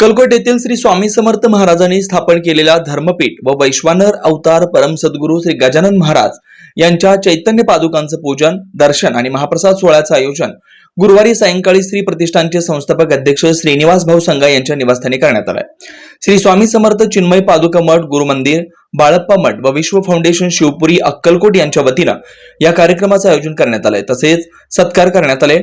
अक्कलकोट येथील श्री स्वामी समर्थ महाराजांनी स्थापन केलेल्या धर्मपीठ व वैश्वानर अवतार परम सद्गुरू श्री गजानन महाराज यांच्या चैतन्य पादुकांचं पूजन दर्शन आणि महाप्रसाद सोहळ्याचं आयोजन गुरुवारी सायंकाळी श्री प्रतिष्ठानचे संस्थापक अध्यक्ष श्रीनिवास भाऊ संघा यांच्या निवासस्थानी करण्यात आलंय. श्री स्वामी समर्थ चिन्मय पादुका मठ गुरुमंदिर बाळप्पा मठ व विश्व फाउंडेशन शिवपुरी अक्कलकोट यांच्या वतीनं या कार्यक्रमाचं आयोजन करण्यात आलंय. तसेच सत्कार करण्यात आले.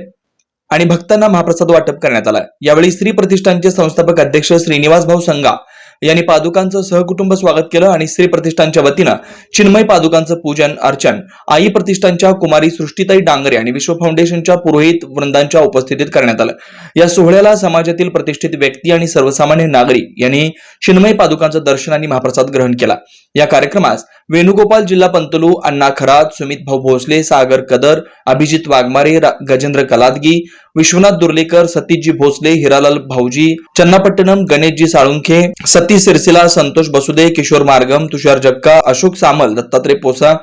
आणि भक्तांना महाप्रसाद वाटप करण्यात आला यावेळी स्त्री प्रतिष्ठानचे संस्थापक अध्यक्ष श्रीनिवास भाऊ संगा यांनी पादुकांचं सहकुटुंब स्वागत केलं आणि स्त्री प्रतिष्ठानच्या वतीनं चिन्मय पादुकांचं पूजन अर्चन आई प्रतिष्ठानच्या कुमारी सृष्टीताई डांगरे आणि विश्व फाउंडेशनच्या पुरोहित वृंदांच्या उपस्थितीत करण्यात आलं. या सोहळ्याला समाजातील प्रतिष्ठित व्यक्ती आणि सर्वसामान्य नागरिक यांनी चिन्मय पादुकांचं दर्शन आणि महाप्रसाद ग्रहण केला. या कार्यक्रमास वेणुगोपाल जिल्हा पंतलू अण्णा खरात सुमित भाऊ भोसले सागर कदर अभिजित वाघमारे गजेंद्र कलादगी विश्वनाथ दुर्लेकर सतीशजी भोसले हिरालाल भाऊजी चन्नापट्टणम गणेशजी साळुंखे सतीश सिरसिला संतोष बसुदे किशोर मार्गम तुषार जक्का अशोक सामल दत्तात्रय पोसा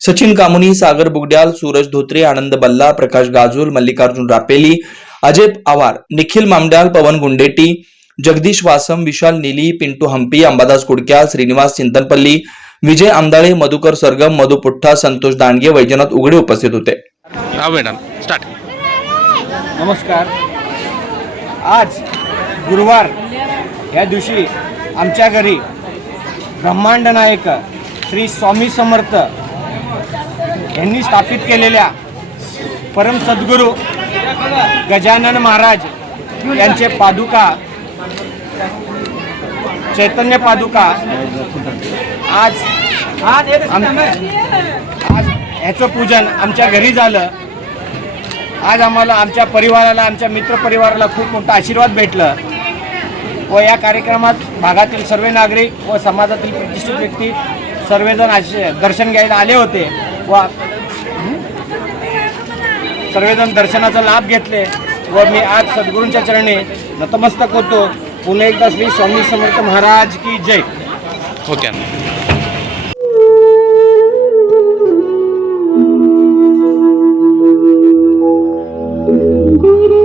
सचिन कामुनी सागर बुगड्याल सूरज धोत्रे आनंद बल्ला प्रकाश गाजूल मल्लिकार्जुन रापेली अजय आवार निखिल मामड्याल पवन गुंडेटी जगदीश वासम विशाल निली पिंटू हंपी अंबादास कुडक्याल श्रीनिवास चिंतनपल्ली विजय आमदाळे मधुकर सरगम मधु पुठ्ठा संतोष दांडगे वैजनाथ उघडे उपस्थित होते. मॅडम स्टार्ट नमस्कार. आज गुरुवार. या दिवशी आमच्या घरी ब्रह्मांड नायक श्री स्वामी समर्थ यांनी स्थापित केलेल्या परम सद्गुरू गजानन महाराज यांचे पादुका चैतन्य पादुका आज आम- आज ह्याचं पूजन आमच्या घरी झालं. आज आम्हाला आमच्या परिवाराला आमच्या मित्रपरिवाराला खूप मोठा आशीर्वाद भेटलं. व या कार्यक्रमात भागातील सर्व नागरिक व समाजातील प्रतिष्ठित व्यक्ती सर्वजण आशी दर्शन घ्यायला आले होते व सर्वजण दर्शनाचा लाभ घेतले व मी आज सद्गुरूंच्या चरणी नतमस्तक होतो. पुन्हा एकदा श्री स्वामी समर्थ महाराज की जय. ओके. करुणाबंधुमायेचा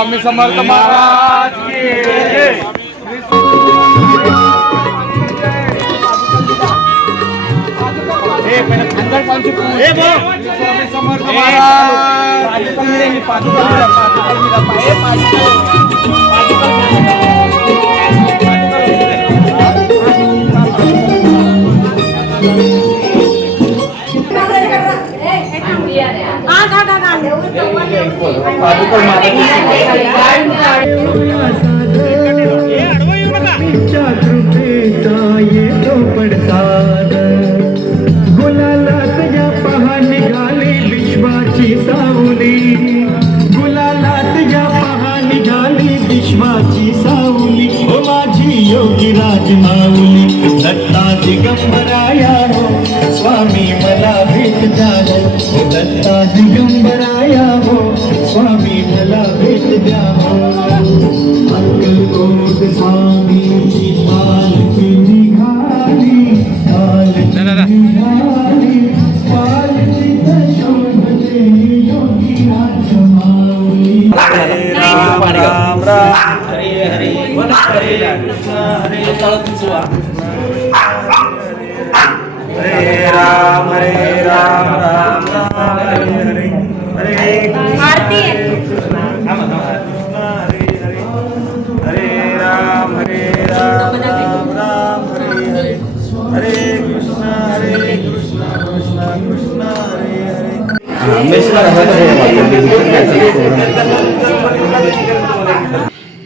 स्वामी समर्थ महाराज स्वामी समर्थ इच्छा पडसाद गुलालात या पहा निघाली विश्वाची सावली गुलालात या पहा निघाली विश्वाची सावली ओ माझी योगी राज माऊली दत्ता दिगंबराया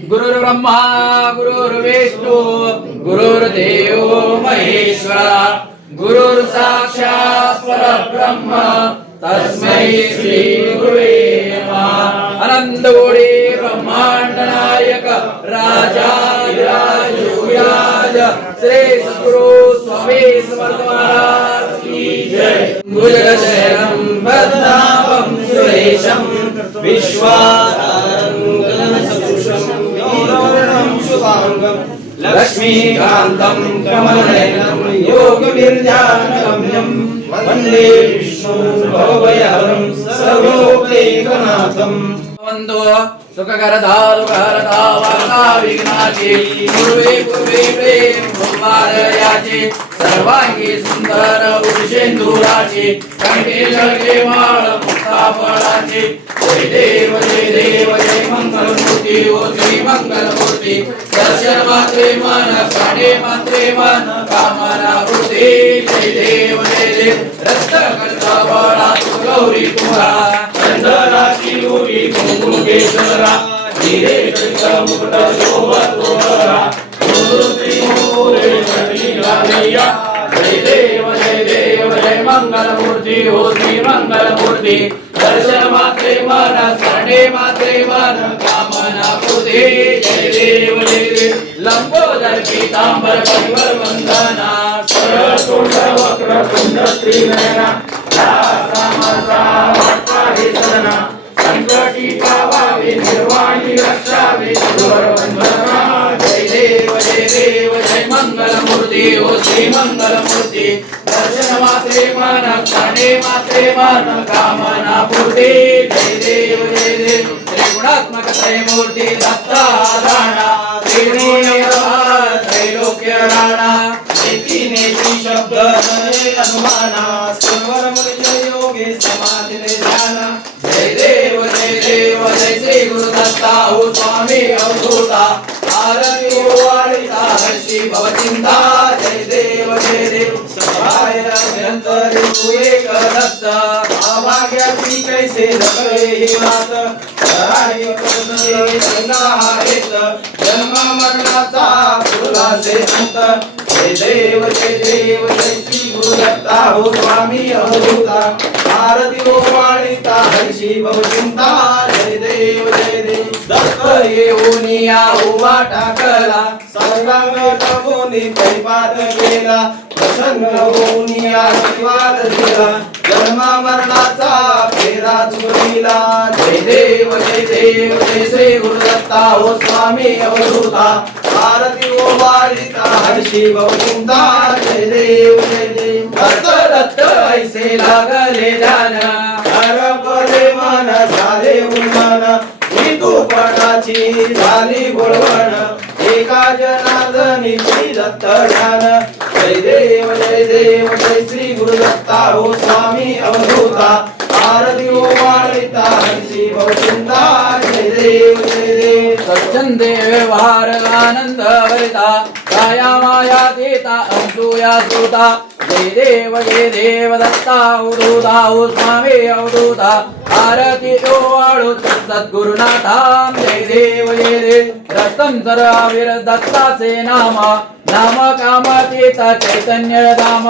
गुरुर् ब्रह्मा गुरुर्विष्णू गुरुर्देव महेश्वरा गुरुर्साक्षात् परब्रह्म तस्मै श्री गुरुवे अनंत गोडे ब्रह्मांड नायक राजा विराज श्रेष्ठ गुरु स्वामी समर्थ लक्ष्मीकान्तं कमलनयनम् योगनिर्ध्यानगम्यं वन्दे विष्णु भवभयहरं सर्वलोकैकनाथम् वन्दो सुखकरदारुकरदा वार्ता विघ्नाची पूर्वे पूर्वे प्रेम कुमारयाची सर्वांगी सुंदर उर्षेंदुराची कंठे जळके माळ मुक्ता फळाची जय देव जय देव जय ओ श्री दर्शन मात्रे मन साडे मात्रे मन कामना वृत्ती जय देव जय देव. रक्त करता गौरी कुमारा कुंकुम हिरे मुकुट शोभत तोरा मोरे जय देव जय देव जय मंगल मूर्ती श्री मंगल मूर्ती. मन सरणे माते मन कामना पूर्ती जय देव जय देव. लंबोदर पीतांबर परिवर वंदना. सरळ तोंड वक्र कुंड त्रिनयना संकटी पावावे निर्वाणी रक्षावे वंदना जय देव जय देव. जय मंगल मूर्ती ओ श्री मंगल मूर्ती मन प्राणे मात्रे मन कामना पूर्ती जय देव जय देव. त्रिगुणात्मक त्रयमूर्ती दत्ता राणा. त्रिगुणियवान त्रैलोक्य राणा नेती नेती शब्द नये अनुमाना. सर्वर मुनिजन योगे समाधी जाना जय देव जय देव जय श्री गुरु दत्ता. हो स्वामी अवधूता. आरती हो वाळीता हर्षी भवचिंता जय देव जय देव. सहाय नंतर तू एक दत्त. अभाग्याची कैसे जगळे हे नाथ सहाय करणे संगा जन्म मरणाचा फुलाचे अंत. जय देव जय देव जय श्री हो स्वामी अवधूता भारती ओ हो वाळीता हर्षी भवचिंता देव जय देव दत्त येऊन या उभा टाकला. सर्वांग प्रभूनी परिपात केला. प्रसन्न होऊन या आशीर्वाद दिला. जन्म मरणाचा फेरा चुकविला जय देव जय देव जय श्री गुरु हो स्वामी अवधूता. भारती ओ वाळीता हर्षी भवचिंता जय देव जय देव. दत्त दत्त ऐसे लागले ध्यान हर परे झाले उन्मान ही तुपणाची झाली बोलवण. एका जनार्दनीची दत्त जय देव जय देव जय श्री गुरु दत्ता. हो स्वामी अवधूता. आरती ओ वाळीता हर्षी जय देव जय देव. सच्चंदे व्यवहार आनंद वरिता माया माया देता अंशुया सुता। जय देव जय देव दत्ता अवधूता हो स्वामी अवधूता। आरती ओ वाळू सद्गुरुनाथा। जय देव जय देव। रत्तम सरावीर दत्ताचे नामा। नाम कामतीता चैतन्य धाम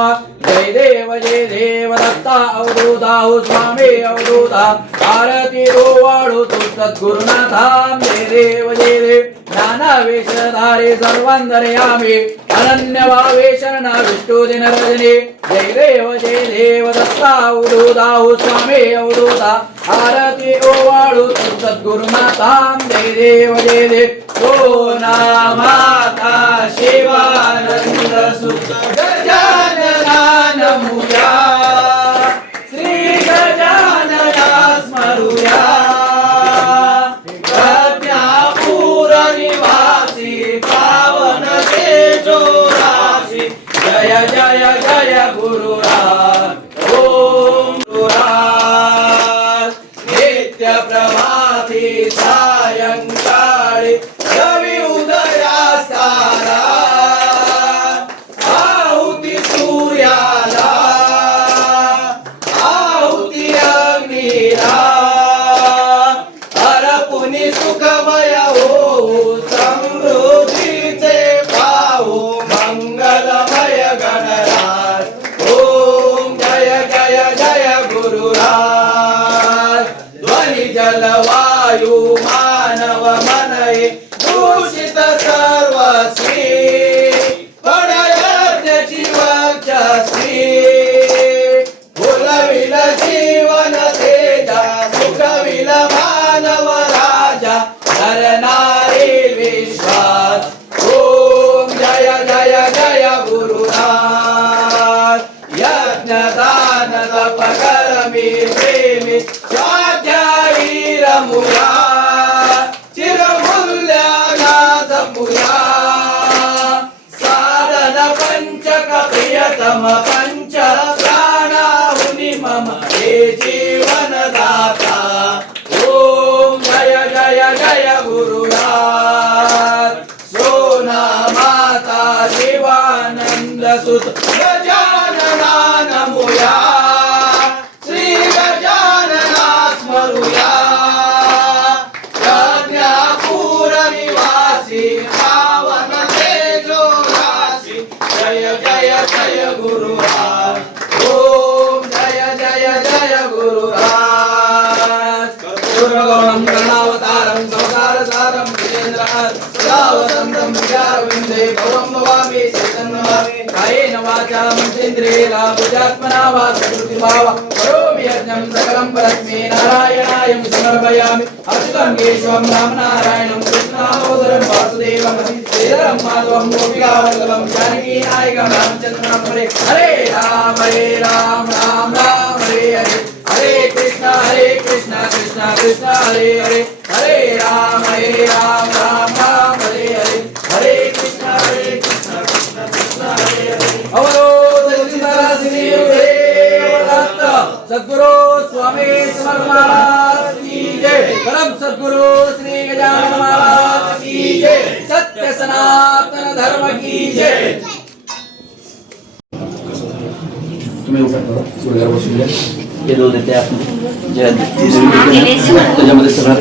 जय देव जय देव दत्ता अवधूता हो स्वामी अवधूता। आरती ओ वाळू सद्गुरुनाथा। जय देव जय देव। नाना वेशधारे सर्वांतरयामी। अनन्य भावे शरणा विष्णू दिन रजनी। जय देव जय देव दत्ता अवधूता हो स्वामी अवधूता। आरती ओ वाळू सद्गुरुनाथा। जय देव जय देव। हो सोना माता शिवानंद सुत मानव मनये प्रियतम पंच प्राणाहुनी मम हे जीवनदाता। ओम जय जय जय गुरुनाथ। सोना माता शिवानंद सुत कायेन वाचा मन्त्रेन्द्रियेण बुद्ध्यात्मना वा सकृतिभावा करोमि यज्ञं सकलं परस्मै नारायणाय समर्पयामि अच्युतं केशवं रामनारायणं कृष्णावोदरं वासुदेवं श्रीधरं माधवं गोपिकावल्लभं जानकी नायकं रामचन्द्रं हरे हरे राम हरे राम राम राम हरे हरे हरे कृष्ण हरे कृष्ण कृष्ण कृष्ण हरे हरे हरे राम हरे राम राम राम सद्गुरु स्वामी समर्थ महाराज की जय। परम सद्गुरु श्री गजानन महाराज की जय। सत्य सनातन धर्म की जय। तुम्ही उभा करा गुडघ्यावर बसून घ्या हे दोन येते आपण. जे त्याच्यामध्ये सगळ्यात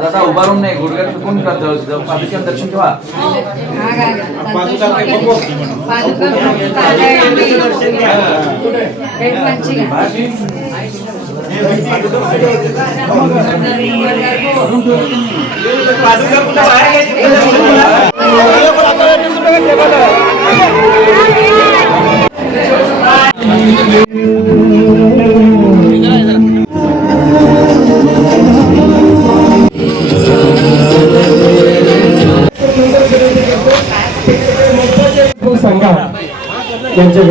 दादा उभारून नाही गुडघ्यात कोण करतो पादुक्यात दर्शन ठेवा सांगा त्यांच्या घरी